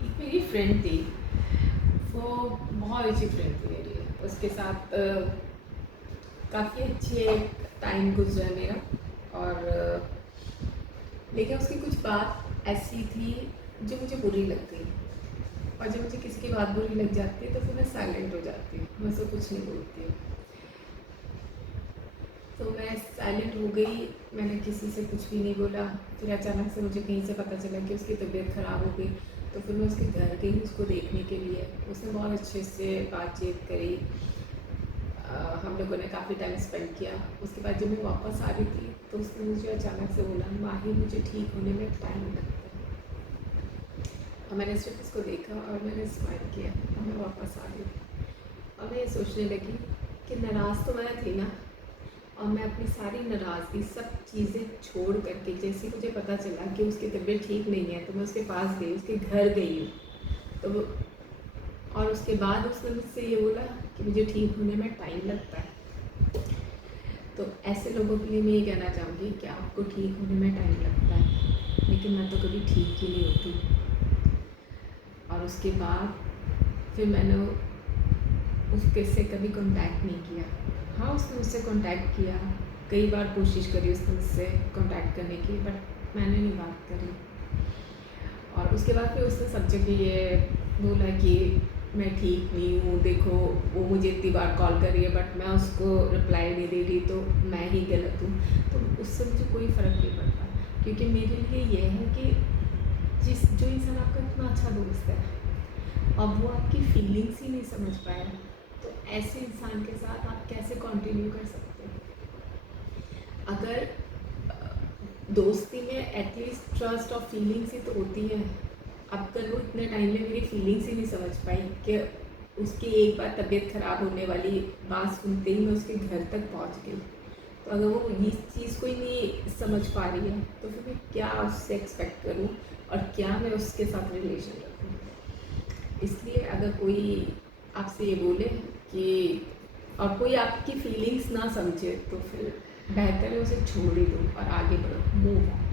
एक मेरी फ्रेंड थी, वो बहुत अच्छी फ्रेंड थी मेरी। उसके साथ काफ़ी अच्छी एक टाइम गुजरा मेरा। और लेकिन उसकी कुछ बात ऐसी थी जो मुझे बुरी लगती है, और जब मुझे किसी की बात बुरी लग जाती है तो फिर मैं साइलेंट हो जाती हूँ, मैं उसको कुछ नहीं बोलती हूँ। तो मैं साइलेंट हो गई, मैंने किसी से कुछ भी नहीं बोला। फिर अचानक से मुझे कहीं से पता चला कि उसकी तबीयत ख़राब हो गई। तो फिर मैं उसके घर गई उसको देखने के लिए। उसने बहुत अच्छे से बातचीत करी, हम लोगों ने काफ़ी टाइम स्पेंड किया। उसके बाद जब मैं वापस आ रही थी तो उसने मुझे अचानक से बोला, माही मुझे ठीक होने में टाइम लगता है। और मैंने सिर्फ उसको देखा और मैंने स्माइल किया और मैं वापस आ गई। और मैं ये सोचने लगी कि नाराज़ तो मैं थी ना, और मैं अपनी सारी नाराज़गी सब चीज़ें छोड़ करके, जैसे मुझे पता चला कि उसकी तबीयत ठीक नहीं है तो मैं उसके पास गई, उसके घर गई हूँ। तो वो, और उसके बाद उसने मुझसे ये बोला कि मुझे ठीक होने में टाइम लगता है। तो ऐसे लोगों के लिए मैं ये कहना चाहूँगी कि आपको ठीक होने में टाइम लगता है, लेकिन मैं तो कभी ठीक ही नहीं होती। और उसके बाद फिर मैंने उसके से कभी कांटेक्ट नहीं किया। हाँ, उसने मुझसे कांटेक्ट किया, कई बार कोशिश करी उसने मुझसे कांटेक्ट करने की, बट मैंने नहीं बात करी। और उसके बाद फिर उसने सब जगह ये बोला कि मैं ठीक नहीं हूँ, देखो वो मुझे इतनी बार कॉल कर रही है बट मैं उसको रिप्लाई नहीं दे रही, तो मैं ही गलत हूँ। तो उससे मुझे कोई फ़र्क नहीं पड़ता, क्योंकि मेरे लिए ये है कि जो इंसान आपका इतना अच्छा दोस्त है, अब वो आपकी फीलिंग्स ही नहीं समझ पाया, तो ऐसे इंसान के साथ आप कैसे कंटिन्यू कर सकते हैं? अगर दोस्ती में एटलीस्ट ट्रस्ट और फीलिंग्स ही तो होती है। अब तक वो इतने टाइम में मेरी फीलिंग्स ही नहीं समझ पाई कि उसकी एक बार तबीयत ख़राब होने वाली बात सुनते ही मैं उसके घर तक पहुंच गई। तो अगर वो इस चीज़ को ही नहीं समझ पा रही है तो फिर मैं क्या उससे एक्सपेक्ट करूं, और क्या मैं उसके साथ रिलेशन रखूं? इसलिए अगर कोई आपसे ये बोले कि, और कोई आपकी फीलिंग्स ना समझे, तो फिर बेहतर है उसे छोड़ ही दो और आगे बढ़ो, मूव ऑन।